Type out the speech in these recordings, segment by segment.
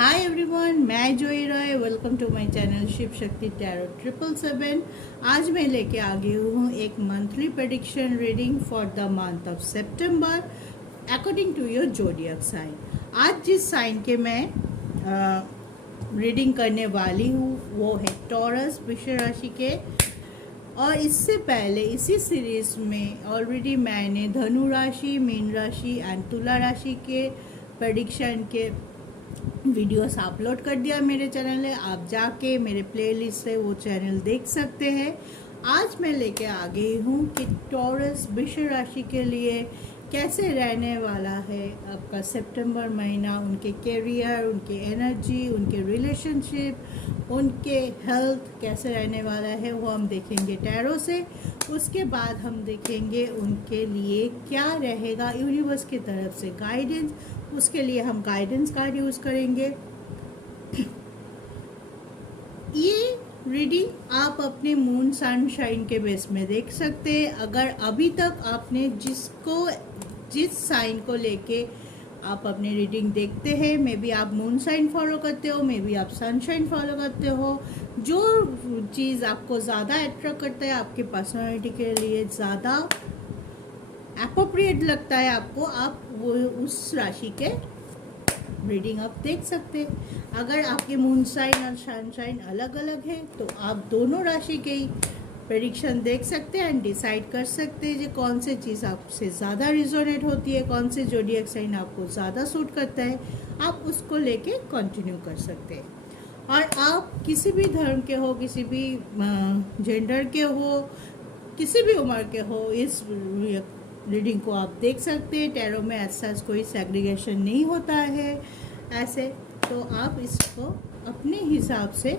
हाय everyone, मैं Joyee Roy. Welcome to my channel Shiv Shakti tarot 777। आज मैं लेके आ गई हूँ एक monthly prediction reading for the month of September according to your zodiac sign. आज जिस साइन के मैं रीडिंग करने वाली हूँ वो है टॉरस वृष राशि के। और इससे पहले इसी सीरीज में ऑलरेडी मैंने धनु राशि, मीन राशि एंड तुला राशि के प्रेडिक्शन के वीडियोस अपलोड कर दिया मेरे चैनल में। आप जाके मेरे प्लेलिस्ट से वो चैनल देख सकते हैं। आज मैं लेके आ गई हूँ कि टॉरस वृष राशि के लिए कैसे रहने वाला है आपका सितंबर महीना। उनके कैरियर, उनके एनर्जी, उनके रिलेशनशिप, उनके हेल्थ कैसे रहने वाला है वो हम देखेंगे टैरो से। उसके बाद हम देखेंगे उनके लिए क्या रहेगा यूनिवर्स की तरफ से गाइडेंस। उसके लिए हम गाइडेंस कार्ड यूज़ करेंगे। ये रीडिंग आप अपने मून सनशाइन के बेस में देख सकते हैं। अगर अभी तक आपने जिस साइन को लेके आप अपनी रीडिंग देखते हैं, मे बी आप मून साइन फॉलो करते हो, मे बी आप सनशाइन फॉलो करते हो, जो चीज़ आपको ज़्यादा अट्रैक्ट करता है, आपकी पर्सनालिटी के लिए ज़्यादा अप्रोप्रिएट लगता है आपको, आप वो उस राशि के रीडिंग आप देख सकते हैं। अगर आपके मून साइन और सनशाइन अलग अलग है तो आप दोनों राशि के ही प्रेडिक्शन देख सकते हैं एंड डिसाइड कर सकते हैं जो कौन सी चीज़ आपसे ज़्यादा रिजोनेट होती है, कौन से जोडियक साइन आपको ज़्यादा सूट करता है, आप उसको लेके कंटिन्यू कर सकते हैं। और आप किसी भी धर्म के हो, किसी भी जेंडर के हो, किसी भी उम्र के हो, इस रीडिंग को आप देख सकते हैं। टैरो में ऐसा कोई सेग्रीगेशन नहीं होता है ऐसे, तो आप इसको अपने हिसाब से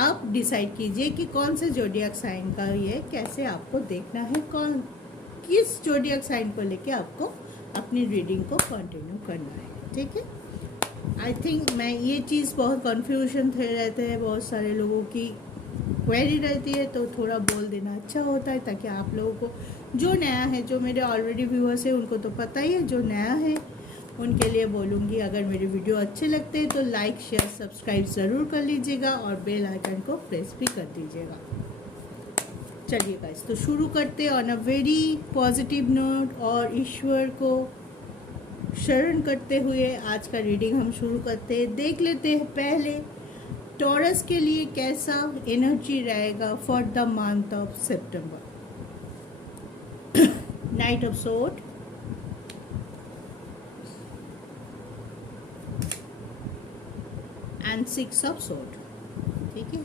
आप डिसाइड कीजिए कि कौन से जोडियक साइन का ये कैसे आपको देखना है, किस जोडियक साइन को लेके आपको अपनी रीडिंग को कंटिन्यू करना है। ठीक है, आई थिंक मैं ये चीज़ बहुत कन्फ्यूजन थे रहते हैं, बहुत सारे लोगों की क्वेरी रहती है, तो थोड़ा बोल देना अच्छा होता है ताकि आप लोगों को जो नया है, जो मेरे ऑलरेडी व्यूअर्स है उनको तो पता ही है, जो नया है उनके लिए बोलूँगी अगर मेरे वीडियो अच्छे लगते हैं तो लाइक शेयर सब्सक्राइब ज़रूर कर लीजिएगा और बेल आइकन को प्रेस भी कर दीजिएगा। चलिए गाइस, तो शुरू करते on a very positive note और ईश्वर को शरण करते हुए आज का रीडिंग हम शुरू करते हैं। देख लेते हैं पहले टॉरस के लिए कैसा एनर्जी रहेगा for the month of September. Night of sword, and 6 of sword. ठीक है,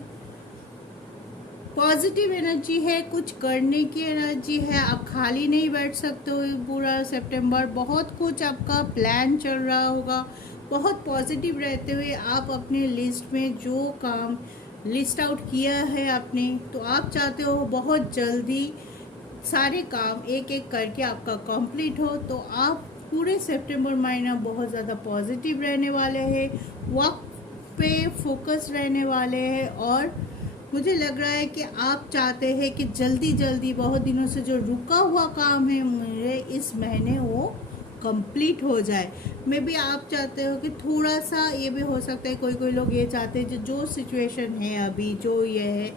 पॉजिटिव एनर्जी है, कुछ करने की एनर्जी है। आप खाली नहीं बैठ सकते हो पूरा सितंबर, बहुत कुछ आपका प्लान चल रहा होगा। बहुत पॉजिटिव रहते हुए आप अपने लिस्ट में जो काम लिस्ट आउट किया है आपने, तो आप चाहते हो बहुत जल्दी सारे काम एक एक करके आपका कंप्लीट हो। तो आप पूरे सितंबर महीना बहुत ज़्यादा पॉजिटिव रहने वाले हैं, वर्क पे फोकस रहने वाले हैं। और मुझे लग रहा है कि आप चाहते हैं कि जल्दी जल्दी बहुत दिनों से जो रुका हुआ काम है मेरे इस महीने वो कंप्लीट हो जाए। मे बी आप चाहते हो कि थोड़ा सा ये भी हो सकता है, कोई लोग ये चाहते हैं जो सिचुएशन है अभी जो ये है,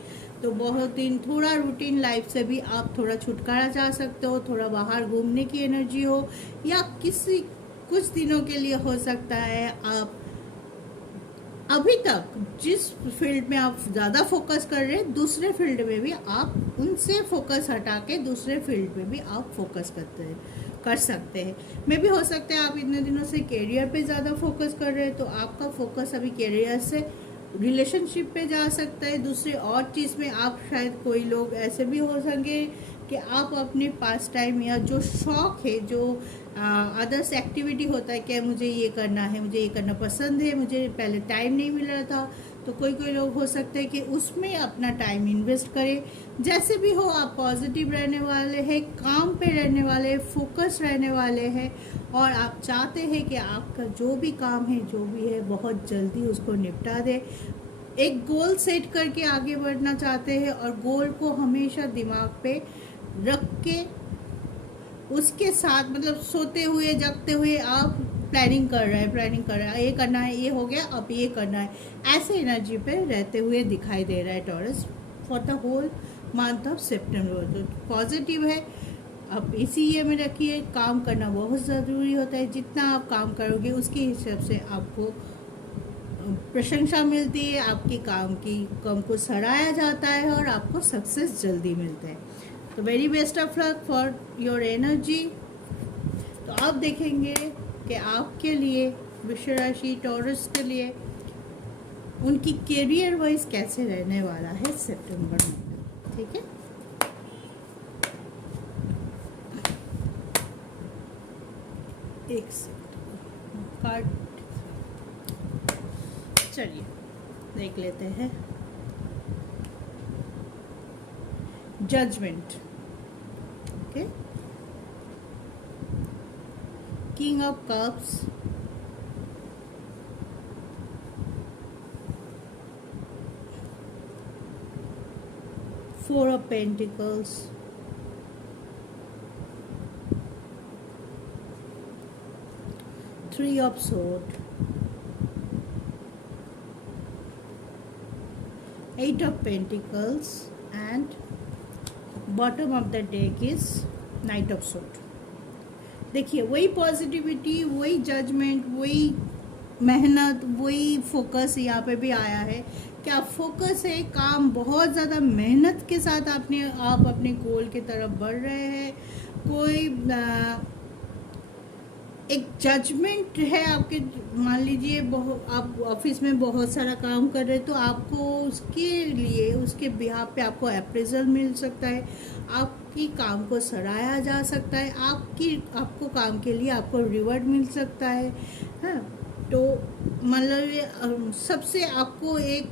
तो बहुत दिन थोड़ा रूटीन लाइफ से भी आप थोड़ा छुटकारा चाह सकते हो, थोड़ा बाहर घूमने की एनर्जी हो, या कुछ दिनों के लिए हो सकता है आप अभी तक जिस फील्ड में आप ज़्यादा फोकस कर रहे हैं दूसरे फील्ड में भी आप उनसे फोकस हटा के दूसरे फील्ड में भी आप फोकस कर सकते हैं। मे भी हो सकता है आप इतने दिनों से करियर पे ज़्यादा फोकस कर रहे हैं, तो आपका फोकस अभी करियर से रिलेशनशिप पे जा सकता है, दूसरे और चीज़ में। आप शायद कोई लोग ऐसे भी हो सकेंगे कि आप अपने पास टाइम या जो शौक़ है, जो अदर्स एक्टिविटी होता है कि मुझे ये करना है, मुझे ये करना पसंद है, मुझे पहले टाइम नहीं मिल रहा था, तो कोई लोग हो सकते हैं कि उसमें अपना टाइम इन्वेस्ट करें। जैसे भी हो आप पॉजिटिव रहने वाले हैं, काम पे रहने वाले हैं, फोकस रहने वाले हैं, और आप चाहते हैं कि आपका जो भी काम है, जो भी है, बहुत जल्दी उसको निपटा दे। एक गोल सेट करके आगे बढ़ना चाहते हैं और गोल को हमेशा दिमाग पे रख के उसके साथ, मतलब सोते हुए जगते हुए आप प्लानिंग कर रहा है, ये करना है, ये हो गया, अब ये करना है, ऐसे एनर्जी पे रहते हुए दिखाई दे रहा है Taurus for the whole month of सितंबर। तो पॉजिटिव है, आप इसी ये में रखिए। काम करना बहुत ज़रूरी होता है, जितना आप काम करोगे उसके हिसाब से आपको प्रशंसा मिलती है, आपके काम को सराहा जाता है और आपको सक्सेस जल्दी मिलता है। तो very best of luck for your energy. तो आप देखेंगे कि आपके लिए वृष राशि टॉरस के लिए उनकी करियर वाइज कैसे रहने वाला है सितंबर में, ठीक है। एक सेकंड कार्ड, चलिए देख लेते हैं। Judgement, okay, king of cups, four of pentacles, three of sword, eight of pentacles and bottom of the deck is knight of sword. देखिए वही पॉजिटिविटी, वही जजमेंट, वही मेहनत, वही फोकस यहाँ पे भी आया है। क्या फोकस है, काम बहुत ज़्यादा मेहनत के साथ आप अपने गोल की तरफ बढ़ रहे हैं। कोई एक जजमेंट है आपके, मान लीजिए आप ऑफिस में बहुत सारा काम कर रहे हैं, तो आपको उसके लिए उसके बिहाफ पे आपको अप्रेजल मिल सकता है, आपकी काम को सराहा जा सकता है, आपको काम के लिए आपको रिवॉर्ड मिल सकता है। हाँ, तो मतलब सबसे आपको एक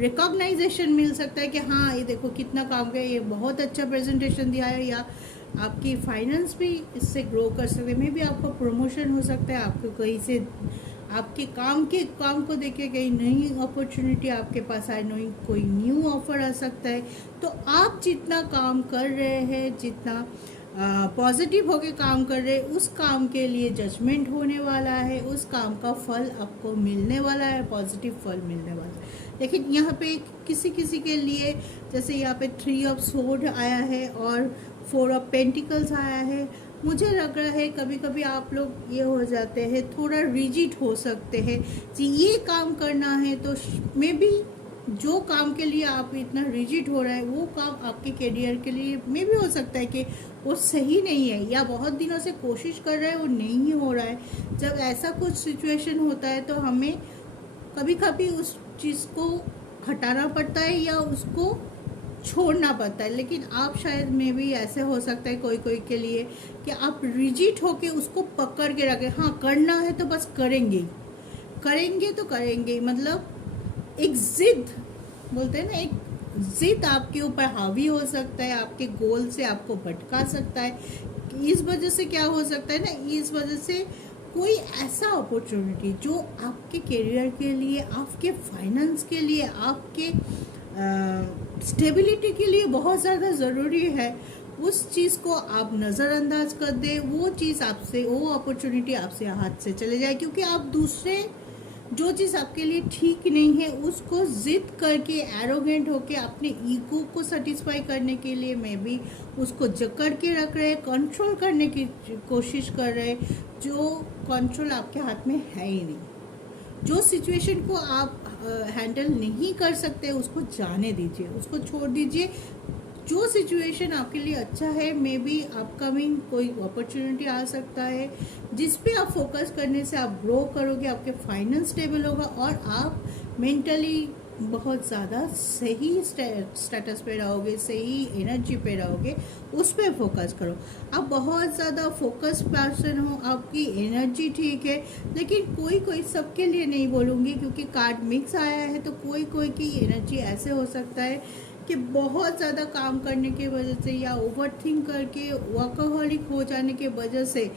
रिकॉग्नाइजेशन मिल सकता है कि हाँ ये देखो कितना काम किया, ये बहुत अच्छा प्रेजेंटेशन दिया है, या आपकी फाइनेंस भी इससे ग्रो कर सकते हैं। मे भी आपका प्रमोशन हो सकता है, आपको कहीं से आपके काम को देख के कहीं नई अपॉर्चुनिटी आपके पास आए, कोई न्यू ऑफर आ सकता है। तो आप जितना काम कर रहे हैं, जितना पॉजिटिव होके काम कर रहे हैं, उस काम के लिए जजमेंट होने वाला है, उस काम का फल आपको मिलने वाला है, पॉजिटिव फल मिलने वाला है। लेकिन यहाँ पे किसी के लिए जैसे यहाँ पे थ्री ऑफ सोर्ड आया है और फोर ऑफ पेंटिकल्स आया है, मुझे लग रहा है कभी कभी आप लोग ये हो जाते हैं, थोड़ा रिजिड हो सकते हैं कि ये काम करना है। तो मे बी जो काम के लिए आप इतना रिजिड हो रहा है, वो काम आपके करियर के लिए मे भी हो सकता है कि वो सही नहीं है, या बहुत दिनों से कोशिश कर रहे हैं वो नहीं हो रहा है। जब ऐसा कुछ सिचुएशन होता है तो हमें कभी कभी उस चीज़ को हटाना पड़ता है या उसको छोड़ना पड़ता है। लेकिन आप शायद में भी ऐसे हो सकता है कोई के लिए कि आप रिजिड होके उसको पकड़ के रखें, हाँ करना है तो बस करेंगे तो करेंगे, मतलब एक जिद बोलते हैं ना, एक जिद आपके ऊपर हावी हो सकता है, आपके गोल से आपको भटका सकता है। इस वजह से क्या हो सकता है ना, इस वजह से कोई ऐसा अपॉर्चुनिटी जो आपके करियर के लिए, आपके फाइनेंस के लिए, आपके स्टेबिलिटी के लिए बहुत ज़्यादा ज़रूरी है, उस चीज़ को आप नज़रअंदाज कर दें, वो चीज़ आपसे, वो अपॉर्चुनिटी आपसे हाथ से चले जाए, क्योंकि आप दूसरे जो चीज़ आपके लिए ठीक नहीं है उसको जिद करके, एरोगेंट होके अपने ईगो को सेटिस्फाई करने के लिए मैं भी उसको जकड़ के रख रहे, कंट्रोल करने की कोशिश कर रहे, जो कंट्रोल आपके हाथ में है ही नहीं। जो सिचुएशन को आप हैंडल नहीं कर सकते उसको जाने दीजिए, उसको छोड़ दीजिए। जो सिचुएशन आपके लिए अच्छा है, मे बी अपकमिंग कोई अपॉर्चुनिटी आ सकता है जिस पे आप फोकस करने से आप ग्रो करोगे, आपके फाइनेंस स्टेबल होगा और आप मेंटली बहुत ज़्यादा सही स्टेटस पे रहोगे, सही एनर्जी पे रहोगे, उस पर फोकस करो। आप बहुत ज़्यादा फोकस पर्सन हो, आपकी एनर्जी ठीक है, लेकिन कोई सबके लिए नहीं बोलूँगी क्योंकि कार्ड मिक्स आया है, तो कोई की एनर्जी ऐसे हो सकता है कि बहुत ज़्यादा काम करने की वजह से या ओवरथिंक करके वर्कaholic हो जाने के वजह से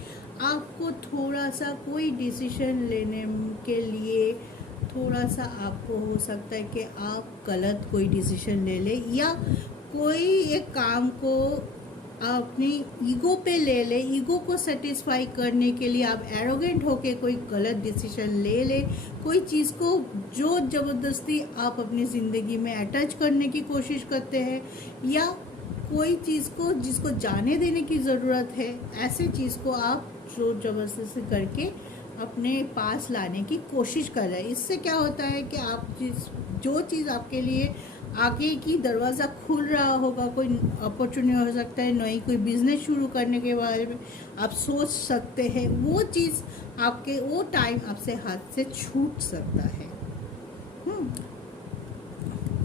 आपको थोड़ा सा कोई डिसीजन लेने के लिए थोड़ा सा आपको हो सकता है कि आप गलत कोई डिसीजन ले लें, या कोई एक काम को अपनी ईगो पे ले ले, ईगो को सेटिस्फाई करने के लिए आप एरोगेंट होके कोई गलत डिसीजन ले ले, कोई चीज़ को जो ज़बरदस्ती आप अपनी ज़िंदगी में अटैच करने की कोशिश करते हैं, या कोई चीज़ को जिसको जाने देने की ज़रूरत है, ऐसे चीज़ को आप जो ज़बरदस्ती करके अपने पास लाने की कोशिश कर रहे हैं। इससे क्या होता है कि आप जो चीज़ आपके लिए आगे की दरवाज़ा खुल रहा होगा, कोई अपॉर्चुनिटी हो सकता है, नई कोई बिजनेस शुरू करने के बारे में आप सोच सकते हैं, वो चीज़ आपके वो टाइम आपसे हाथ से छूट सकता है।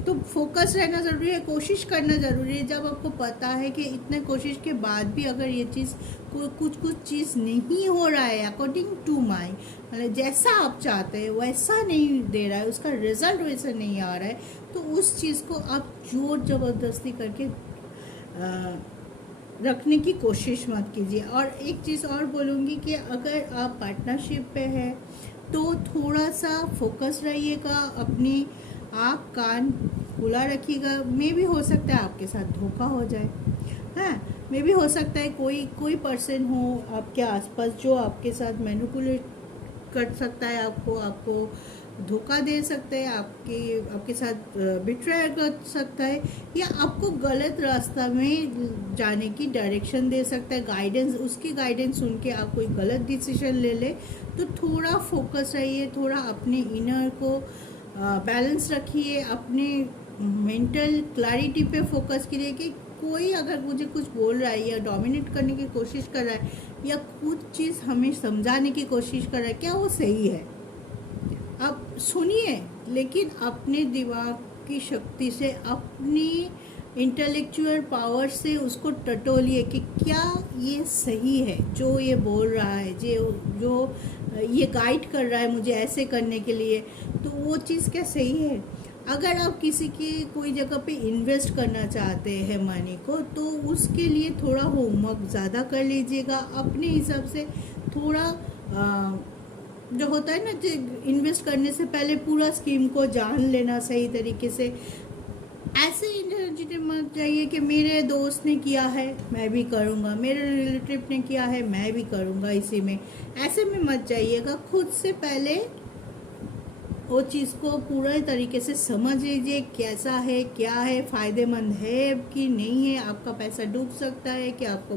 तो फोकस रहना ज़रूरी है, कोशिश करना ज़रूरी है। जब आपको पता है कि इतने कोशिश के बाद भी अगर ये चीज़ कुछ चीज़ नहीं हो रहा है अकॉर्डिंग टू माई, मतलब जैसा आप चाहते हैं वैसा नहीं दे रहा है, उसका रिज़ल्ट वैसा नहीं आ रहा है, तो उस चीज़ को आप जोर ज़बरदस्ती करके रखने की कोशिश मत कीजिए। और एक चीज़ और बोलूँगी कि अगर आप पार्टनरशिप पे है तो थोड़ा सा फोकस रहिएगा, अपनी आँख कान खुला रखिएगा। मे भी हो सकता है आपके साथ धोखा हो जाए, हाँ, मे भी हो सकता है कोई पर्सन हो आपके आसपास जो आपके साथ मैनिपुलेट कर सकता है, आपको धोखा दे सकता है, आपके साथ बिट्रेयर कर सकता है, या आपको गलत रास्ता में जाने की डायरेक्शन दे सकता है, उसकी गाइडेंस सुन के आप कोई गलत डिसीजन ले ले। तो थोड़ा फोकस रहिए, थोड़ा अपने इनर को बैलेंस रखिए, अपने मेंटल क्लैरिटी पे फोकस कीजिए कि कोई अगर मुझे कुछ बोल रहा है या डोमिनेट करने की कोशिश कर रहा है या कुछ चीज़ हमें समझाने की कोशिश कर रहा है, क्या वो सही है? आप सुनिए, लेकिन अपने दिमाग की शक्ति से, अपनी इंटेलेक्चुअल पावर से उसको टटोलिए कि क्या ये सही है जो ये बोल रहा है, जो ये गाइड कर रहा है मुझे ऐसे करने के लिए, तो वो चीज़ क्या सही है? अगर आप किसी की कोई जगह पे इन्वेस्ट करना चाहते हैं मनी को, तो उसके लिए थोड़ा होमवर्क ज़्यादा कर लीजिएगा, अपने हिसाब से थोड़ा जो होता है ना, इन्वेस्ट करने से पहले पूरा स्कीम को जान लेना सही तरीके से। ऐसे एनर्जी मत जाइए कि मेरे दोस्त ने किया है मैं भी करूँगा, मेरे रिलेटिव ने किया है मैं भी करूँगा इसी में, ऐसे में मत जाइएगा। खुद से पहले वो चीज़ को पूरा तरीके से समझ लीजिए, कैसा है, क्या है, फ़ायदेमंद है कि नहीं है, आपका पैसा डूब सकता है कि आपको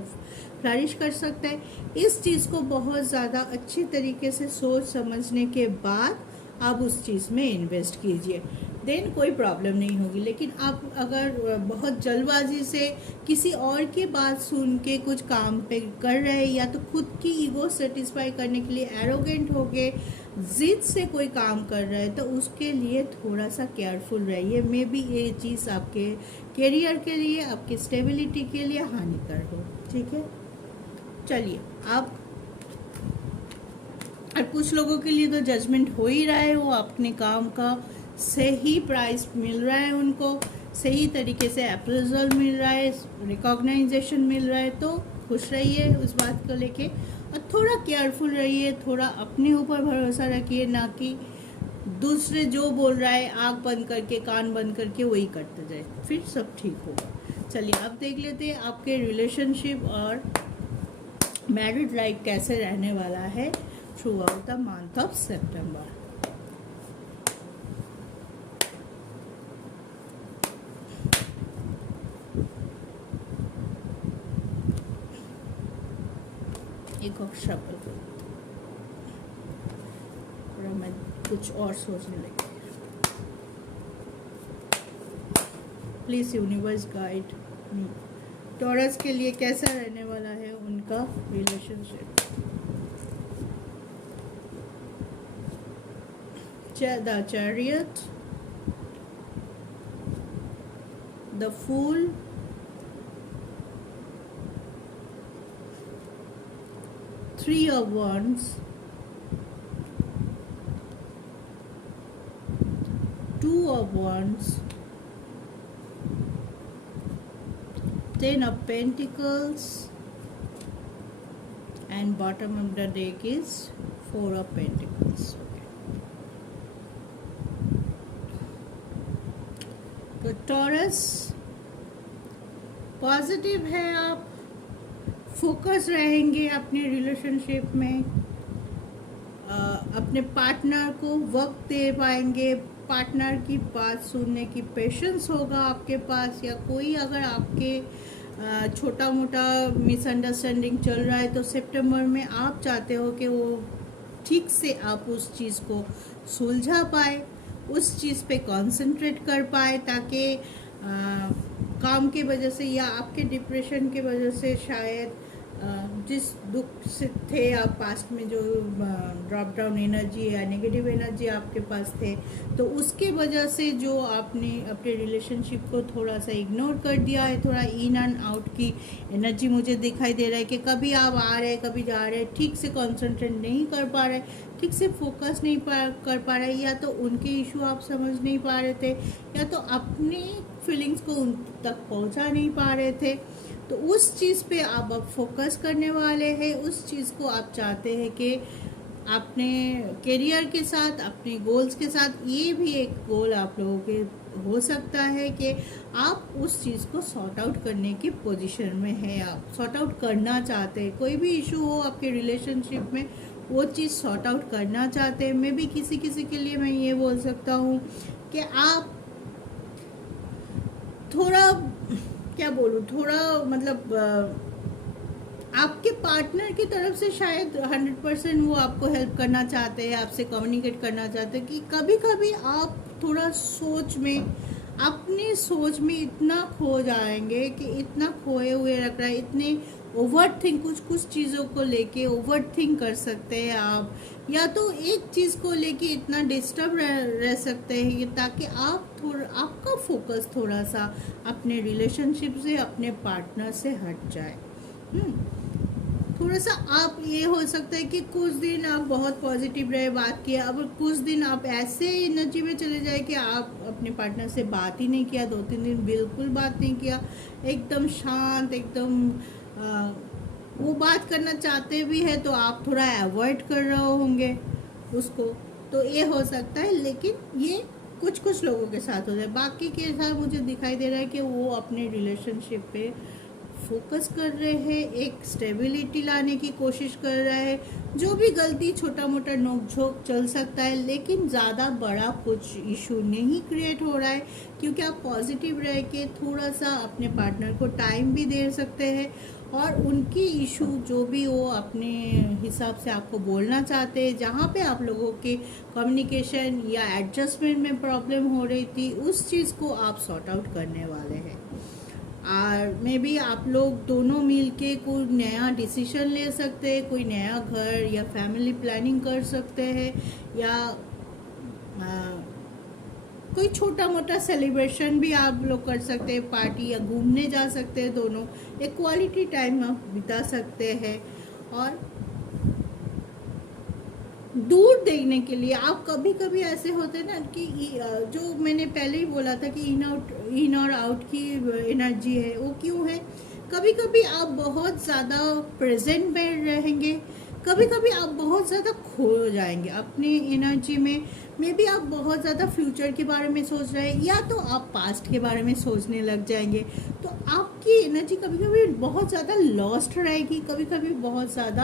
फ्लरिश कर सकता है। इस चीज़ को बहुत ज़्यादा अच्छी तरीके से सोच समझने के बाद आप उस चीज़ में इन्वेस्ट कीजिए, देन कोई प्रॉब्लम नहीं होगी। लेकिन आप अगर बहुत जल्दबाजी से किसी और की बात सुन के कुछ काम पे कर रहे हैं, या तो खुद की ईगो सेटिस्फाई करने के लिए एरोगेंट हो गए ज़िद से कोई काम कर रहे हैं, तो उसके लिए थोड़ा सा केयरफुल रहिए। मे बी ये चीज़ आपके करियर के लिए, आपकी स्टेबिलिटी के लिए हानिकर हो। ठीक है, चलिए आप, और कुछ लोगों के लिए तो जजमेंट हो ही रहा है, वो अपने काम का सही प्राइस मिल रहा है, उनको सही तरीके से अप्रेजल मिल रहा है, रिकॉग्नाइजेशन मिल रहा है, तो खुश रहिए उस बात को लेके, और थोड़ा केयरफुल रहिए, थोड़ा अपने ऊपर भरोसा रखिए, ना कि दूसरे जो बोल रहा है आँख बंद करके कान बंद करके वही करते जाए, फिर सब ठीक होगा। चलिए आप देख लेते हैं आपके रिलेशनशिप और मैरिड लाइफ कैसे रहने वाला है throughout the month of सितंबर। एक और शब्द मैं कुछ और सोचने लगी। Please universe guide me, Taurus के लिए कैसा रहने वाला है उनका relationship. The Chariot, the Fool, Three of Wands, Two of Wands, Ten of Pentacles, and bottom of the deck is Four of Pentacles. तो टॉरस पॉजिटिव है, आप फोकस रहेंगे अपने रिलेशनशिप में, अपने पार्टनर को वक्त दे पाएंगे, पार्टनर की बात सुनने की पेशेंस होगा आपके पास, या कोई अगर आपके छोटा मोटा मिसअंडरस्टैंडिंग चल रहा है तो सितंबर में आप चाहते हो कि वो ठीक से आप उस चीज़ को सुलझा पाए, उस चीज़ पे कंसंट्रेट कर पाए, ताकि काम की वजह से या आपके डिप्रेशन की वजह से शायद जिस दुख से थे आप पास्ट में, जो ड्रॉप डाउन एनर्जी या नेगेटिव एनर्जी आपके पास थे, तो उसके वजह से जो आपने अपने रिलेशनशिप को थोड़ा सा इग्नोर कर दिया है, थोड़ा इन एंड आउट की एनर्जी मुझे दिखाई दे रहा है कि कभी आप आ रहे कभी जा रहे, ठीक से कंसंट्रेट नहीं कर पा रहे, ठीक से फोकस नहीं कर पा रहे, या तो उनके इशू आप समझ नहीं पा रहे थे, या तो अपनी फीलिंग्स को उन तक पहुंचा नहीं पा रहे थे। तो उस चीज़ पे आप अब फोकस करने वाले हैं, उस चीज़ को आप चाहते हैं कि अपने करियर के साथ, अपने गोल्स के साथ, ये भी एक गोल आप लोगों के हो सकता है कि आप उस चीज़ को सॉर्ट आउट करने की पोजीशन में है, आप सॉर्ट आउट करना चाहते हैं। कोई भी इशू हो आपके रिलेशनशिप में, वो चीज़ सॉर्ट आउट करना चाहते हैं। मैं भी किसी किसी के लिए मैं ये बोल सकता हूँ कि आप थोड़ा, क्या बोलूँ, थोड़ा मतलब आपके पार्टनर की तरफ से शायद 100% वो आपको हेल्प करना चाहते हैं, आपसे कम्युनिकेट करना चाहते हैं कि कभी कभी आप थोड़ा सोच में, अपनी सोच में इतना खो जाएंगे कि इतना खोए हुए रख रहा है, इतने ओवर थिंक, कुछ चीज़ों को लेके ओवर थिंक कर सकते हैं आप, या तो एक चीज़ को लेके इतना डिस्टर्ब रह सकते हैं ताकि आप थोड़ा, आपका फोकस थोड़ा सा अपने रिलेशनशिप से, अपने पार्टनर से हट जाए। थोड़ा सा आप, ये हो सकता है कि कुछ दिन आप बहुत पॉजिटिव रहे, बात किया, अब कुछ दिन आप ऐसे एनर्जी में चले जाए कि आप अपने पार्टनर से बात ही नहीं किया, 2-3 दिन बिल्कुल बात नहीं किया, एकदम शांत, एकदम वो बात करना चाहते भी है तो आप थोड़ा अवॉइड कर रहे होंगे उसको, तो ये हो सकता है। लेकिन ये कुछ लोगों के साथ हो जाए, बाकी के साथ मुझे दिखाई दे रहा है कि वो अपने रिलेशनशिप पे फोकस कर रहे हैं, एक स्टेबिलिटी लाने की कोशिश कर रहे हैं। जो भी गलती, छोटा मोटा नोक-झोंक चल सकता है, लेकिन ज़्यादा बड़ा कुछ इशू नहीं क्रिएट हो रहा है, क्योंकि आप पॉजिटिव रह के थोड़ा सा अपने पार्टनर को टाइम भी दे सकते हैं, और उनकी इशू जो भी वो अपने हिसाब से आपको बोलना चाहते हैं, जहाँ पे आप लोगों के कम्युनिकेशन या एडजस्टमेंट में प्रॉब्लम हो रही थी, उस चीज़ को आप सॉर्ट आउट करने वाले हैं। और मे बी आप लोग दोनों मिल के कोई नया डिसीजन ले सकते हैं, कोई नया घर या फैमिली प्लानिंग कर सकते हैं, या कोई छोटा मोटा सेलिब्रेशन भी आप लोग कर सकते हैं, पार्टी, या घूमने जा सकते हैं दोनों, एक क्वालिटी टाइम आप बिता सकते हैं। और दूर देखने के लिए आप, कभी कभी ऐसे होते हैं ना कि जो मैंने पहले ही बोला था कि इन और आउट की एनर्जी है, वो क्यों है, कभी कभी आप बहुत ज़्यादा प्रेजेंट में रहेंगे, कभी कभी आप बहुत ज़्यादा खो जाएंगे अपनी एनर्जी में, मे बी आप बहुत ज़्यादा फ्यूचर के बारे में सोच रहे हैं, या तो आप पास्ट के बारे में सोचने लग जाएंगे, तो आपकी एनर्जी कभी कभी बहुत ज़्यादा लॉस्ट रहेगी, कभी कभी बहुत ज़्यादा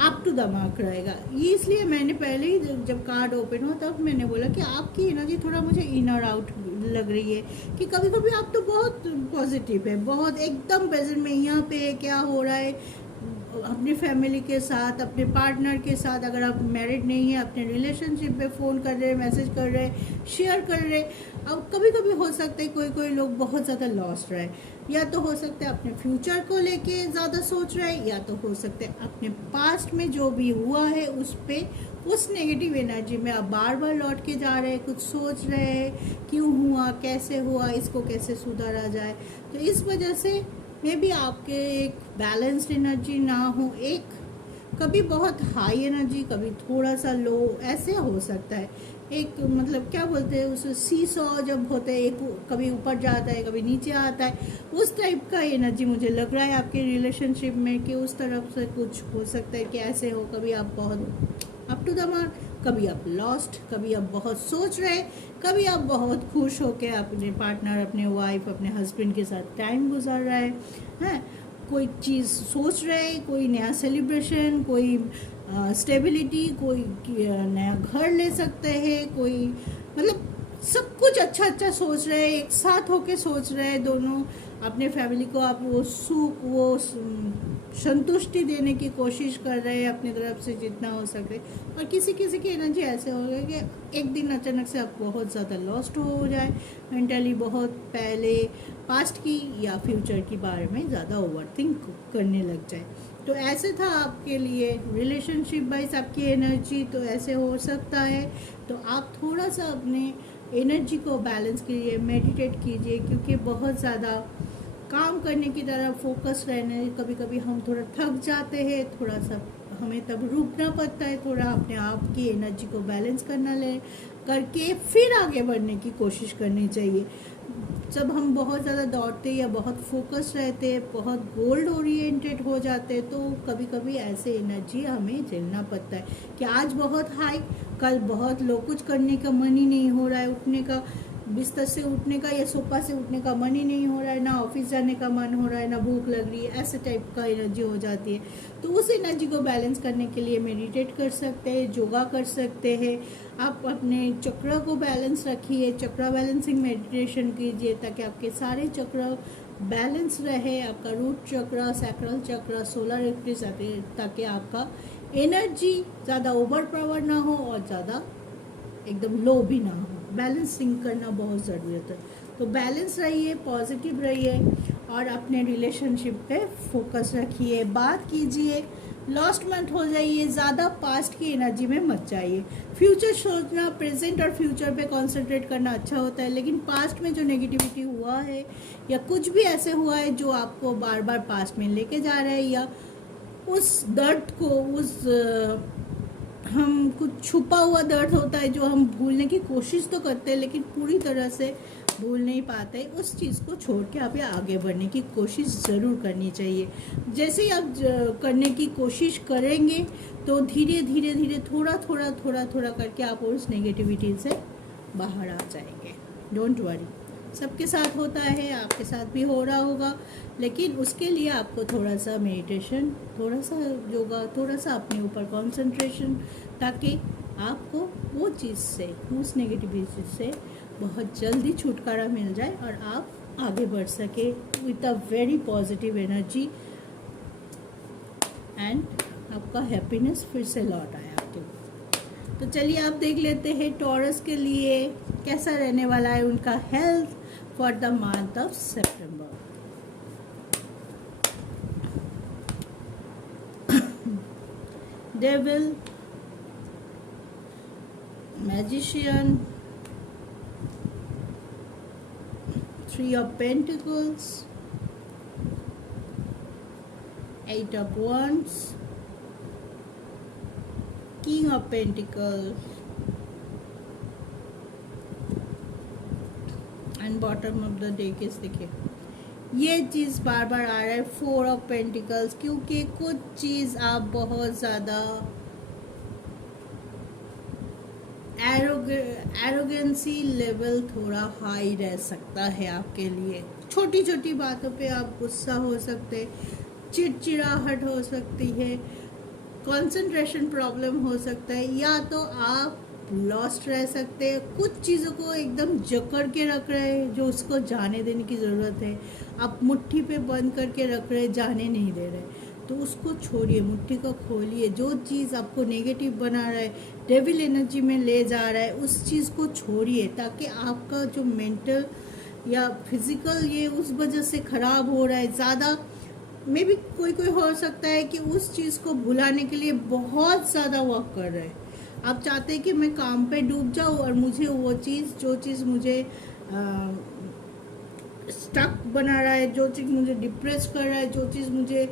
अप टू द मार्क रहेगा। ये इसलिए मैंने पहले ही जब कार्ड ओपन हुआ तब मैंने बोला कि आपकी एनर्जी थोड़ा मुझे इन और आउट लग रही है, कि कभी कभी आप तो बहुत पॉजिटिव है, बहुत एकदम प्रेजेंट में, यहाँ पे क्या हो रहा है अपनी फैमिली के साथ, अपने पार्टनर के साथ, अगर आप मैरिड नहीं है, अपने रिलेशनशिप पे फ़ोन कर रहे हैं, मैसेज कर रहे हैं, शेयर कर रहे हैं। अब कभी कभी हो सकता है कोई लोग बहुत ज़्यादा लॉस्ट रहे, या तो हो सकता है अपने फ्यूचर को लेके ज़्यादा सोच रहे हैं, या तो हो सकता है अपने पास्ट में जो भी हुआ है उस पर, उस नेगेटिव एनर्जी में आप बार बार लौट के जा रहे हैं, कुछ सोच रहे हैं क्यों हुआ, कैसे हुआ, इसको कैसे सुधारा जाए। तो इस वजह से मे बी आपके एक बैलेंस्ड एनर्जी ना हो, एक कभी बहुत हाई एनर्जी, कभी थोड़ा सा लो, ऐसे हो सकता है। एक मतलब क्या बोलते हैं उस सी सॉ जब होते हैं, एक कभी ऊपर जाता है कभी नीचे आता है, उस टाइप का एनर्जी मुझे लग रहा है आपके रिलेशनशिप में, कि उस तरफ से कुछ हो सकता है कि ऐसे हो, कभी आप बहुत अप टू द मार्क, कभी आप लॉस्ट, कभी आप बहुत सोच रहे, कभी आप बहुत खुश होकर अपने पार्टनर, अपने वाइफ, अपने हस्बैंड के साथ टाइम गुजार रहे हैं। कोई चीज़ सोच रहे हैं, कोई नया सेलिब्रेशन, कोई स्टेबिलिटी, कोई नया घर ले सकते हैं, कोई मतलब सब कुछ अच्छा अच्छा सोच रहे हैं, एक साथ होके सोच रहे हैं दोनों। अपने फैमिली को आप वो सुख, वो संतुष्टि देने की कोशिश कर रहे हैं अपनी तरफ से जितना हो सके। और किसी किसी की एनर्जी ऐसे हो गई कि एक दिन अचानक से आप बहुत ज़्यादा लॉस्ट हो जाए मेंटली, बहुत पहले पास्ट की या फ्यूचर के बारे में ज़्यादा ओवरथिंक करने लग जाए। तो ऐसे था आपके लिए रिलेशनशिप वाइज आपकी एनर्जी, तो ऐसे हो सकता है। तो आप थोड़ा सा अपने एनर्जी को बैलेंस कीजिए, मेडिटेट कीजिए, क्योंकि बहुत ज़्यादा काम करने की तरफ फोकस रहने, कभी कभी हम थोड़ा थक जाते हैं, थोड़ा सा हमें तब रुकना पड़ता है, थोड़ा अपने आप की एनर्जी को बैलेंस करके फिर आगे बढ़ने की कोशिश करनी चाहिए। जब हम बहुत ज़्यादा दौड़ते या बहुत फोकस रहते, बहुत गोल्ड ओरिएंटेड हो जाते, तो कभी कभी ऐसे एनर्जी हमें झेलना पड़ता है कि आज बहुत हाई, कल बहुत लो, कुछ करने का मन ही नहीं हो रहा है, उठने का, बिस्तर से उठने का या सोफा से उठने का मन ही नहीं हो रहा है, ना ऑफिस जाने का मन हो रहा है, ना भूख लग रही है, ऐसे टाइप का एनर्जी हो जाती है। तो उस एनर्जी को बैलेंस करने के लिए मेडिटेट कर सकते हैं, योगा कर सकते हैं। आप अपने चक्र को बैलेंस रखिए, चक्र बैलेंसिंग मेडिटेशन कीजिए ताकि आपके सारे चक्र बैलेंस रहे, आपका रूट चक्र, सैक्रल चक्र, सोलर प्लेक्सस, ताकि आपका एनर्जी ज़्यादा ओवर पावर ना हो और ज़्यादा एकदम लो भी ना हो। बैलेंसिंग करना बहुत ज़रूरत है। तो बैलेंस रहिए, पॉजिटिव रहिए और अपने रिलेशनशिप पे फोकस रखिए, बात कीजिए, लॉस्ट मत हो जाइए, ज़्यादा पास्ट की एनर्जी में मत जाइए। फ्यूचर सोचना, प्रेजेंट और फ्यूचर पे कंसंट्रेट करना अच्छा होता है, लेकिन पास्ट में जो नेगेटिविटी हुआ है या कुछ भी ऐसे हुआ है जो आपको बार बार पास्ट में लेके जा रहा है, या उस दर्द को, हम कुछ छुपा हुआ दर्द होता है जो हम भूलने की कोशिश तो करते हैं लेकिन पूरी तरह से भूल नहीं पाते, उस चीज़ को छोड़ के आप आगे बढ़ने की कोशिश ज़रूर करनी चाहिए। जैसे ही आप करने की कोशिश करेंगे तो धीरे धीरे धीरे थोड़ा थोड़ा थोड़ा थोड़ा करके आप उस नेगेटिविटी से बाहर आ जाएंगे। डोंट वरी, सबके साथ होता है, आपके साथ भी हो रहा होगा, लेकिन उसके लिए आपको थोड़ा सा मेडिटेशन, थोड़ा सा योगा, थोड़ा सा अपने ऊपर कंसंट्रेशन, ताकि आपको वो चीज़ से, उस नेगेटिविटी से बहुत जल्दी छुटकारा मिल जाए और आप आगे बढ़ सके with a very positive energy, and आपका हैप्पीनेस फिर से लौट आए आपके। तो चलिए आप देख लेते हैं टॉरस के लिए कैसा रहने वाला है उनका health for the month of September. Devil, Magician, Three of Pentacles, Eight of Wands, King of Pentacles, and bottom of the deck is, देखिए ये चीज़ बार बार आ रहा है, फोर ऑफ पेंटिकल्स, क्योंकि कुछ चीज़ आप बहुत ज़्यादा एरोगेंसी लेवल थोड़ा हाई रह सकता है आपके लिए। छोटी छोटी बातों पे आप गुस्सा हो सकते, चिड़चिड़ाहट हो सकती है, कंसंट्रेशन प्रॉब्लम हो सकता है, या तो आप लॉस्ट रह सकते हैं, कुछ चीज़ों को एकदम जकड़ के रख रहे हैं जो उसको जाने देने की ज़रूरत है, आप मुट्ठी पे बंद करके रख रहे, जाने नहीं दे रहे, तो उसको छोड़िए, मुट्ठी को खोलिए। जो चीज़ आपको नेगेटिव बना रहा है, डेविल एनर्जी में ले जा रहा है, उस चीज़ को छोड़िए, ताकि आपका जो मेंटल या फिजिकल ये उस वजह से ख़राब हो रहा है ज़्यादा, मे भी कोई हो सकता है कि उस चीज़ को भुलाने के लिए बहुत ज़्यादा वर्क कर रहे हैं। आप चाहते हैं कि मैं काम पे डूब जाऊँ और मुझे वो चीज़, जो चीज़ मुझे स्टक बना रहा है, जो चीज़ मुझे डिप्रेस कर रहा है, जो चीज़ मुझे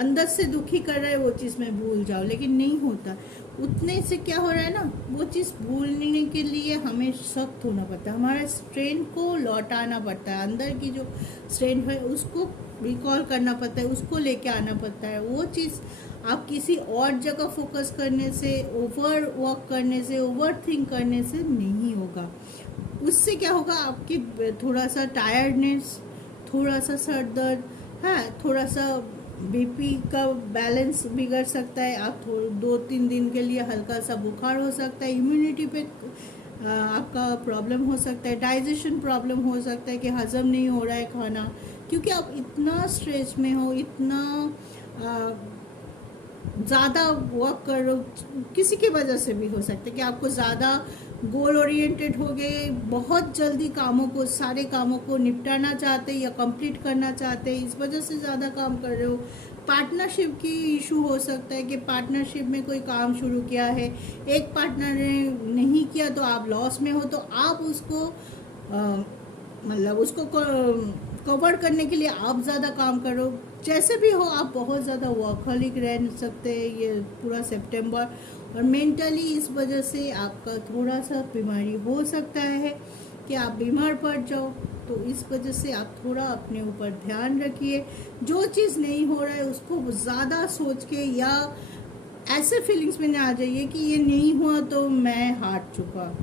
अंदर से दुखी कर रहा है, वो चीज़ मैं भूल जाऊँ, लेकिन नहीं होता। उतने से क्या हो रहा है ना, वो चीज़ भूलने के लिए हमें सख्त होना पड़ता है, हमारे स्ट्रेंथ को लौटाना पड़ता है, अंदर की जो स्ट्रेंथ है उसको रिकॉल करना पड़ता है, उसको लेके आना पड़ता है। वो चीज़ आप किसी और जगह फोकस करने से, ओवर वर्क करने से, ओवर थिंक करने से नहीं होगा। उससे क्या होगा, आपकी थोड़ा सा टायर्डनेस, थोड़ा सा सर दर्द, हाँ, थोड़ा सा बीपी का बैलेंस बिगड़ सकता है। आप थोड़े 2-3 दिन के लिए हल्का सा बुखार हो सकता है। इम्यूनिटी पे आपका प्रॉब्लम हो सकता है। डाइजेशन प्रॉब्लम हो सकता है कि हजम नहीं हो रहा है खाना, क्योंकि आप इतना स्ट्रेस में हो, इतना ज़्यादा वर्क कर रहे हो। किसी की वजह से भी हो सकता है कि आपको ज़्यादा गोल ओरिएंटेड हो गए, बहुत जल्दी कामों को, सारे कामों को निपटाना चाहते या कंप्लीट करना चाहते, इस वजह से ज़्यादा काम कर रहे हो। पार्टनरशिप की इशू हो सकता है कि पार्टनरशिप में कोई काम शुरू किया है, एक पार्टनर ने नहीं किया तो आप लॉस में हो, तो आप उसको मतलब उसको कवर करने के लिए आप ज़्यादा काम करो। जैसे भी हो, आप बहुत ज़्यादा वर्कहॉलिक रह सकते हैं ये पूरा सितंबर, और मेंटली इस वजह से आपका थोड़ा सा बीमारी हो सकता है कि आप बीमार पड़ जाओ। तो इस वजह से आप थोड़ा अपने ऊपर ध्यान रखिए। जो चीज़ नहीं हो रहा है उसको ज़्यादा सोच के या ऐसे फीलिंग्स में ना आ जाइए कि ये नहीं हुआ तो मैं हार चुका,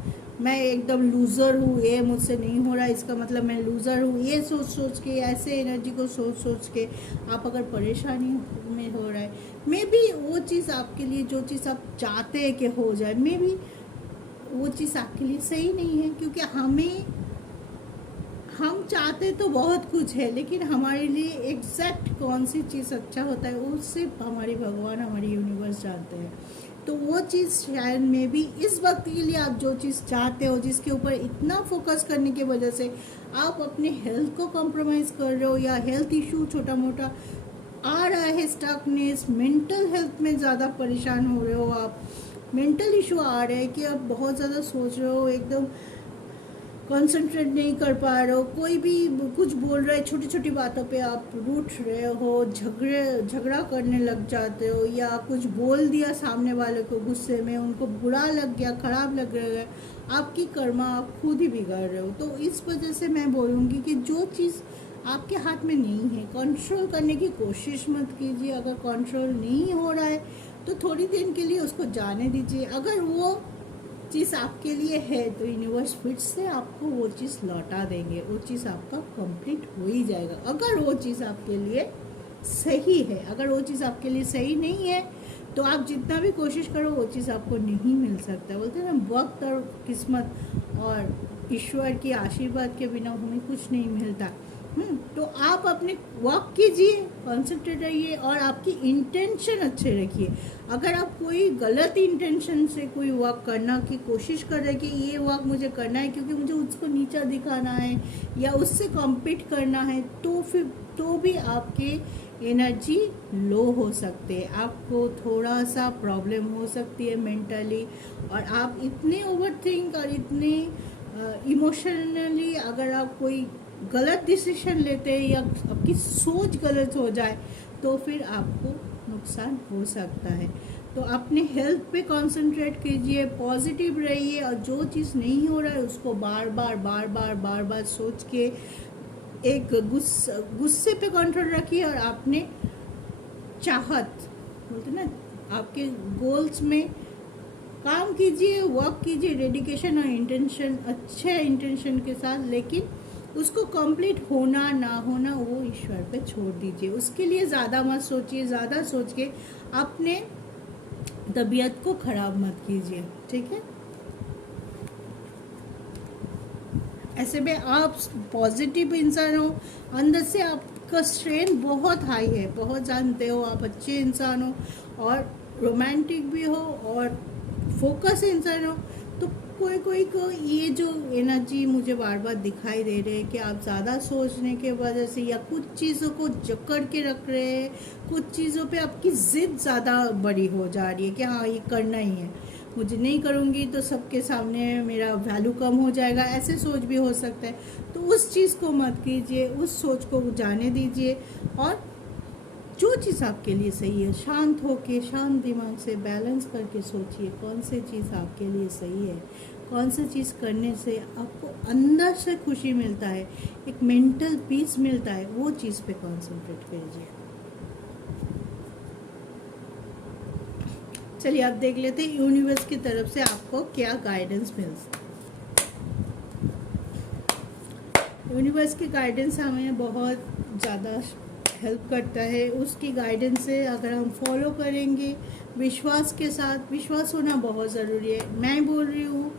मैं एकदम लूज़र हूँ, ये मुझसे नहीं हो रहा इसका मतलब मैं लूज़र हूँ। ये सोच सोच के, ऐसे एनर्जी को सोच सोच के आप अगर परेशानी में हो रहा है, मे बी वो चीज़ आपके लिए, जो चीज़ आप चाहते हैं कि हो जाए, मे बी वो चीज़ आपके लिए सही नहीं है। क्योंकि हम चाहते तो बहुत कुछ है, लेकिन हमारे लिए एग्जैक्ट कौन सी चीज़ अच्छा होता है वो सिर्फ हमारे भगवान, हमारी यूनिवर्स जानते हैं। तो वो चीज़ शायद में भी इस वक्त के लिए आप जो चीज़ चाहते हो, जिसके ऊपर इतना फोकस करने की वजह से आप अपने हेल्थ को कॉम्प्रोमाइज़ कर रहे हो, या हेल्थ इशू छोटा मोटा आ रहा है, स्टकनेस, मेंटल हेल्थ में ज़्यादा परेशान हो रहे हो आप, मेंटल इशू आ रहे हैं कि आप बहुत ज़्यादा सोच रहे हो, एकदम कंसंट्रेट नहीं कर पा रहे हो, कोई भी कुछ बोल रहा है, छोटी छोटी बातों पे आप रूठ रहे हो, झगड़ा करने लग जाते हो, या कुछ बोल दिया सामने वाले को गुस्से में, उनको बुरा लग गया, खराब लग गया, आपकी कर्मा आप खुद ही बिगाड़ रहे हो। तो इस वजह से मैं बोलूँगी कि जो चीज़ आपके हाथ में नहीं है, कंट्रोल करने की कोशिश मत कीजिए। अगर कंट्रोल नहीं हो रहा है तो थोड़ी देर के लिए उसको जाने दीजिए। अगर वो चीज़ आपके लिए है तो यूनिवर्स फिर से आपको वो चीज़ लौटा देंगे, वो चीज़ आपका कंप्लीट हो ही जाएगा। अगर वो चीज़ आपके लिए सही है, अगर वो चीज़ आपके लिए सही नहीं है तो आप जितना भी कोशिश करो वो चीज़ आपको नहीं मिल सकता। बोलते हैं ना, वक्त और किस्मत और ईश्वर की आशीर्वाद के बिना हमें कुछ नहीं मिलता। तो आप अपने वर्क कीजिए, कॉन्सेंट्रेट रहिए, और आपकी इंटेंशन अच्छे रखिए। अगर आप कोई गलत इंटेंशन से कोई वर्क करना की कोशिश कर रहे हैं कि ये वर्क मुझे करना है क्योंकि मुझे उसको नीचा दिखाना है या उससे कॉम्पीट करना है, तो फिर तो भी आपके एनर्जी लो हो सकते हैं, आपको थोड़ा सा प्रॉब्लम हो सकती है मेंटली, और आप इतने ओवरथिंक और इतने इमोशनली अगर आप कोई गलत डिसीजन लेते हैं या आपकी सोच गलत हो जाए तो फिर आपको नुकसान हो सकता है। तो अपने हेल्थ पे कंसंट्रेट कीजिए, पॉजिटिव रहिए, और जो चीज़ नहीं हो रहा है उसको बार बार सोच के एक गुस्से पे कंट्रोल रखिए, और आपने चाहत, बोलते ना, आपके गोल्स में काम कीजिए, वर्क कीजिए, डेडिकेशन और इंटेंशन, अच्छे इंटेंशन के साथ, लेकिन उसको कंप्लीट होना ना होना वो ईश्वर पे छोड़ दीजिए। उसके लिए ज़्यादा मत सोचिए, ज़्यादा सोच के अपने तबीयत को ख़राब मत कीजिए, ठीक है। ऐसे में आप पॉजिटिव इंसान हो, अंदर से आपका स्ट्रेंथ बहुत हाई है, बहुत जानते हो, आप अच्छे इंसान हो और रोमांटिक भी हो और फोकस इंसान हो। तो कोई को ये जो एनर्जी मुझे बार बार दिखाई दे रही है कि आप ज़्यादा सोचने के वजह से या कुछ चीज़ों को जकड़ के रख रहे हैं, कुछ चीज़ों पे आपकी ज़िद ज़्यादा बड़ी हो जा रही है कि हाँ ये करना ही है, मुझे नहीं करूँगी तो सबके सामने मेरा वैल्यू कम हो जाएगा, ऐसे सोच भी हो सकता है। तो उस चीज़ को मत कीजिए, उस सोच को जाने दीजिए, और जो चीज़ आपके लिए सही है शांत होके, शांत दिमाग से बैलेंस करके सोचिए कौन सी चीज़ आपके लिए सही है, कौन सी चीज़ करने से आपको अंदर से खुशी मिलता है, एक मेंटल पीस मिलता है, वो चीज़ पे कंसंट्रेट कीजिए। चलिए आप देख लेते हैं यूनिवर्स की तरफ से आपको क्या गाइडेंस मिलता है। यूनिवर्स की गाइडेंस हमें बहुत ज़्यादा हेल्प करता है। उसकी गाइडेंस से अगर हम फॉलो करेंगे विश्वास के साथ, विश्वास होना बहुत ज़रूरी है। मैं बोल रही हूँ,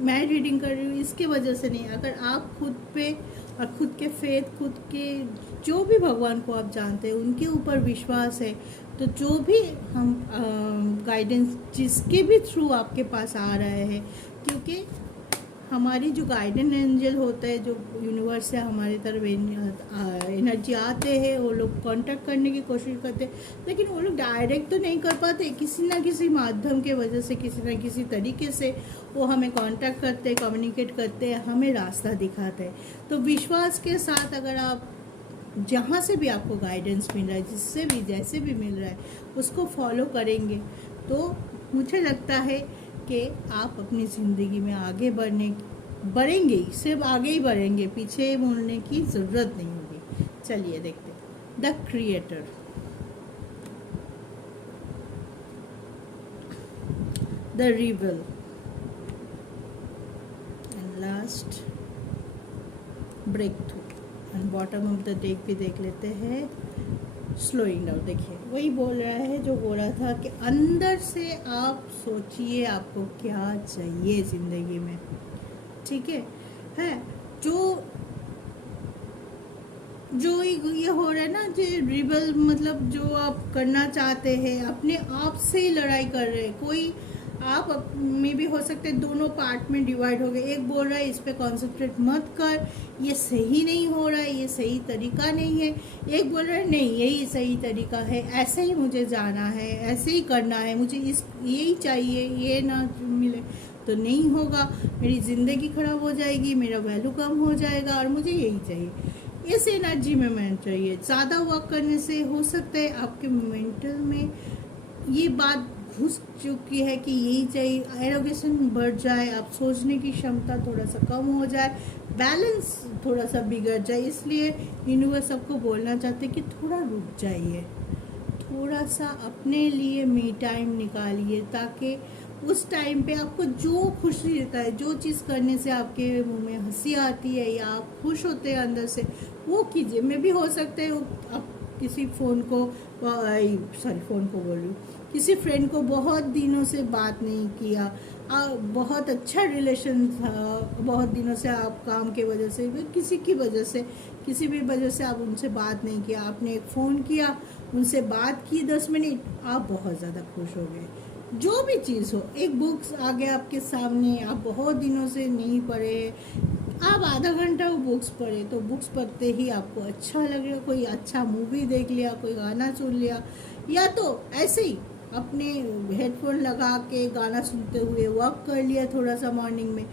मैं रीडिंग कर रही हूँ इसकी वजह से नहीं, अगर आप खुद पे और खुद के फेथ, खुद के जो भी भगवान को आप जानते हैं उनके ऊपर विश्वास है, तो जो भी हम गाइडेंस जिसके भी थ्रू आपके पास आ रहे हैं, क्योंकि हमारी जो गाइडेंस एंजल होता है, जो यूनिवर्स से हमारी तरफ एनर्जी आते हैं, वो लोग कांटेक्ट करने की कोशिश करते हैं, लेकिन वो लोग डायरेक्ट तो नहीं कर पाते, किसी ना किसी माध्यम के वजह से, किसी ना किसी तरीके से वो हमें कांटेक्ट करते हैं, कम्युनिकेट करते हैं, हमें रास्ता दिखाते हैं। तो विश्वास के साथ अगर आप जहाँ से भी आपको गाइडेंस मिल रहा है, जिससे भी जैसे भी मिल रहा है, उसको फॉलो करेंगे तो मुझे लगता है कि आप अपनी ज़िंदगी में आगे बढ़ेंगे, सिर्फ आगे ही बढ़ेंगे, पीछे मुड़ने की ज़रूरत नहीं होगी। चलिए देखते हैं the creator. The rebel and last breakthrough and bottom of the deck भी देख लेते हैं। स्लोइंग डाउन, देखिए वही बोल रहा है जो बोल रहा था कि अंदर से आप सोचिए आपको क्या चाहिए ज़िंदगी में, ठीक है जो जो ये हो रहा है ना, जो रिबल मतलब जो आप करना चाहते हैं, अपने आप से ही लड़ाई कर रहे हैं। कोई आप में भी हो सकते हैं दोनों पार्ट में डिवाइड हो गए, एक बोल रहा है इस पे कॉन्सेंट्रेट मत कर, ये सही नहीं हो रहा है, ये सही तरीका नहीं है, एक बोल रहा है नहीं यही सही तरीका है, ऐसे ही मुझे जाना है, ऐसे ही करना है, मुझे यही चाहिए, ये ना मिले तो नहीं होगा, मेरी ज़िंदगी ख़राब हो जाएगी, मेरा वैल्यू कम हो जाएगा, और मुझे यही चाहिए। इस एनर्जी में मैं चाहिए। ज़्यादा वर्क करने से हो सकता है आपके मेंटल में ये बात घुस चुकी है कि यही चाहिए, एरोगेशन बढ़ जाए, आप सोचने की क्षमता थोड़ा सा कम हो जाए, बैलेंस थोड़ा सा बिगड़ जाए। इसलिए यूनिवर्स सबको बोलना चाहते कि थोड़ा रुक जाइए, थोड़ा सा अपने लिए मी टाइम निकालिए, ताकि उस टाइम पे आपको जो खुशी देता है, जो चीज़ करने से आपके मुंह में हंसी आती है या आप खुश होते हैं अंदर से, वो कीजिए। मैं भी हो सकता है आप किसी फ़ोन को बोल रही हूँ, किसी फ्रेंड को बहुत दिनों से बात नहीं किया, बहुत अच्छा रिलेशन था, बहुत दिनों से आप काम के वजह से, किसी की वजह से, किसी भी वजह से आप उनसे बात नहीं किया, आपने एक फ़ोन किया, उनसे बात की 10 मिनट, आप बहुत ज़्यादा खुश हो गए। जो भी चीज़ हो, एक बुक्स आ गया आपके सामने, आप बहुत दिनों से नहीं पढ़े, आप आधा घंटा वो बुक्स पढ़े, तो बुक्स पढ़ते ही आपको अच्छा लग रहा, कोई अच्छा मूवी देख लिया, कोई गाना सुन लिया, या तो ऐसे ही अपने हेडफोन लगा के गाना सुनते हुए वर्क कर लिया थोड़ा सा मॉर्निंग में।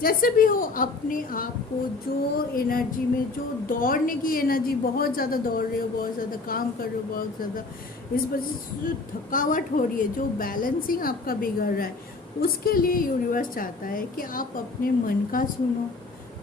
जैसे भी हो, अपने आप को जो एनर्जी में, जो दौड़ने की एनर्जी, बहुत ज़्यादा दौड़ रहे हो, बहुत ज़्यादा काम कर रहे हो, बहुत ज़्यादा इस वजह से जो थकावट हो रही है, जो बैलेंसिंग आपका बिगड़ रहा है, उसके लिए यूनिवर्स चाहता है कि आप अपने मन का सुनो,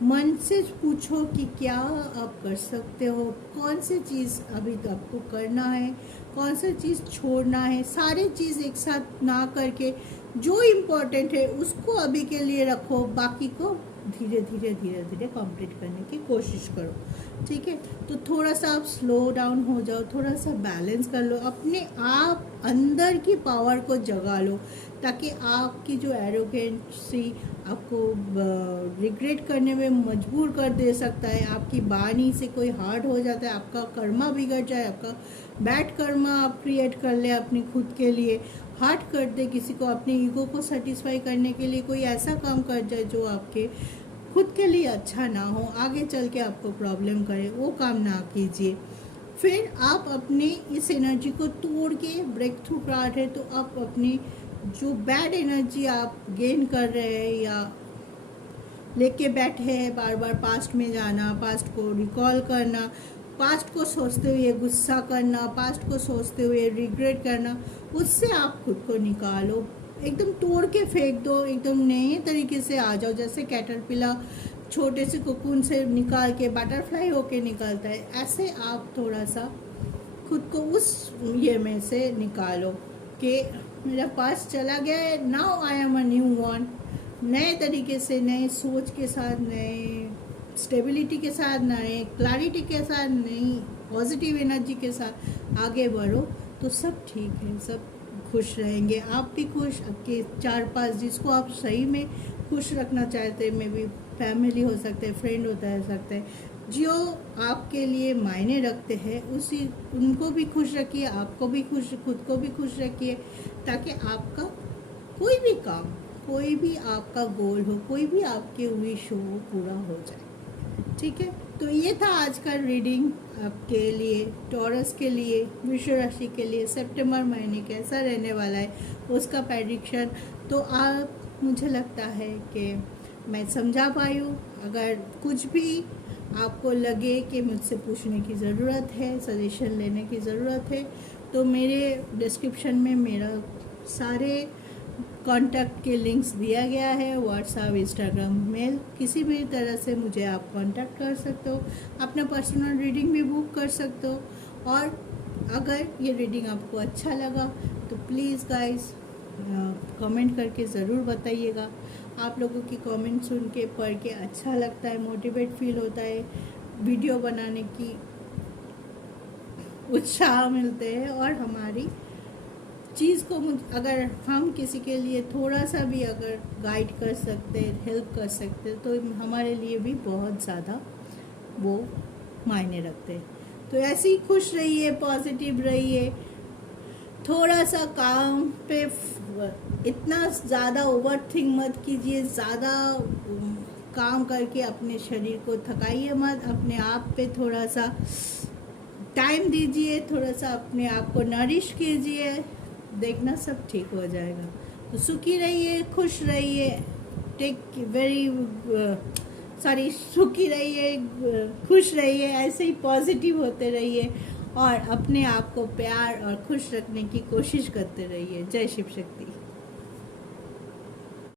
मन से पूछो कि क्या आप कर सकते हो, कौन सी चीज़ अभी आपको करना है, कौन सी चीज़ छोड़ना है। सारी चीज़ एक साथ ना करके जो इम्पोर्टेंट है उसको अभी के लिए रखो, बाकी को धीरे धीरे कंप्लीट करने की कोशिश करो, ठीक है। तो थोड़ा सा आप स्लो डाउन हो जाओ, थोड़ा सा बैलेंस कर लो, अपने आप अंदर की पावर को जगा लो, ताकि आपकी जो एरोगेंसी आपको रिग्रेट करने में मजबूर कर दे सकता है, आपकी वाणी से कोई हार्ड हो जाता है, आपका कर्मा बिगड़ जाए, आपका बैड कर्मा आप क्रिएट कर ले अपनी खुद के लिए, हार्ट कर दे किसी को, अपने ईगो को सेटिस्फाई करने के लिए कोई ऐसा काम कर जाए जो आपके खुद के लिए अच्छा ना हो, आगे चल के आपको प्रॉब्लम करे, वो काम ना कीजिए। फिर आप अपने इस एनर्जी को तोड़ के, ब्रेक थ्रू कार्ड है तो आप अपनी जो बैड एनर्जी आप गेन कर रहे हैं या लेके बैठे हैं, बार बार पास्ट में जाना, पास्ट को रिकॉल करना, पास्ट को सोचते हुए गुस्सा करना, पास्ट को सोचते हुए रिग्रेट करना, उससे आप खुद को निकालो, एकदम तोड़ के फेंक दो, एकदम नए तरीके से आ जाओ। जैसे कैटरपिलर छोटे से कोकून से निकाल के बटरफ्लाई होके निकलता है, ऐसे आप थोड़ा सा खुद को उस ये में से निकालो कि मेरा पास्ट चला गया है, now I am a new one, नए तरीके से, नए सोच के साथ, नए स्टेबिलिटी के साथ, नए क्लैरिटी के साथ, नई पॉजिटिव एनर्जी के साथ आगे बढ़ो तो सब ठीक है, सब खुश रहेंगे, आप भी खुश, आपके 4-5 जिसको आप सही में खुश रखना चाहते हैं, मे बी फैमिली हो सकते हैं, फ्रेंड होता है सकते हैं, जो आपके लिए मायने रखते हैं उसी उनको भी खुश रखिए, आपको भी खुश, खुद को भी खुश रखिए, ताकि आपका कोई भी काम, कोई भी आपका गोल हो, कोई भी आपके विश हो वो पूरा हो जाए। ठीक है, तो ये था आज का रीडिंग आपके लिए, टॉरस के लिए, वृष राशि के लिए सितंबर महीने कैसा रहने वाला है उसका प्रेडिक्शन। तो आप, मुझे लगता है कि मैं समझा पाई हूँ। अगर कुछ भी आपको लगे कि मुझसे पूछने की ज़रूरत है, सजेशन लेने की ज़रूरत है, तो मेरे डिस्क्रिप्शन में मेरा सारे कांटेक्ट के लिंक्स दिया गया है, व्हाट्सएप, इंस्टाग्राम, मेल, किसी भी तरह से मुझे आप कांटेक्ट कर सकते हो, अपना पर्सनल रीडिंग भी बुक कर सकते हो। और अगर ये रीडिंग आपको अच्छा लगा तो प्लीज़ गाइस कमेंट करके ज़रूर बताइएगा। आप लोगों की कमेंट सुन के, पढ़ के अच्छा लगता है, मोटिवेट फील होता है, वीडियो बनाने की उत्साह मिलते हैं, और हमारी चीज़ को अगर हम किसी के लिए थोड़ा सा भी अगर गाइड कर सकते, हेल्प कर सकते, तो हमारे लिए भी बहुत ज़्यादा वो मायने रखते हैं। तो ऐसे ही खुश रहिए, पॉजिटिव रहिए, थोड़ा सा काम पे इतना ज़्यादा ओवर थिंक मत कीजिए, ज़्यादा काम करके अपने शरीर को थकाइए मत, अपने आप पे थोड़ा सा टाइम दीजिए, थोड़ा सा अपने आप को नरिश कीजिए, देखना सब ठीक हो जाएगा। तो सुखी रहिए, खुश रहिए, सुखी रहिए, खुश रहिए, ऐसे ही पॉजिटिव होते रहिए और अपने आप को प्यार और खुश रखने की कोशिश करते रहिए। जय शिव शक्ति।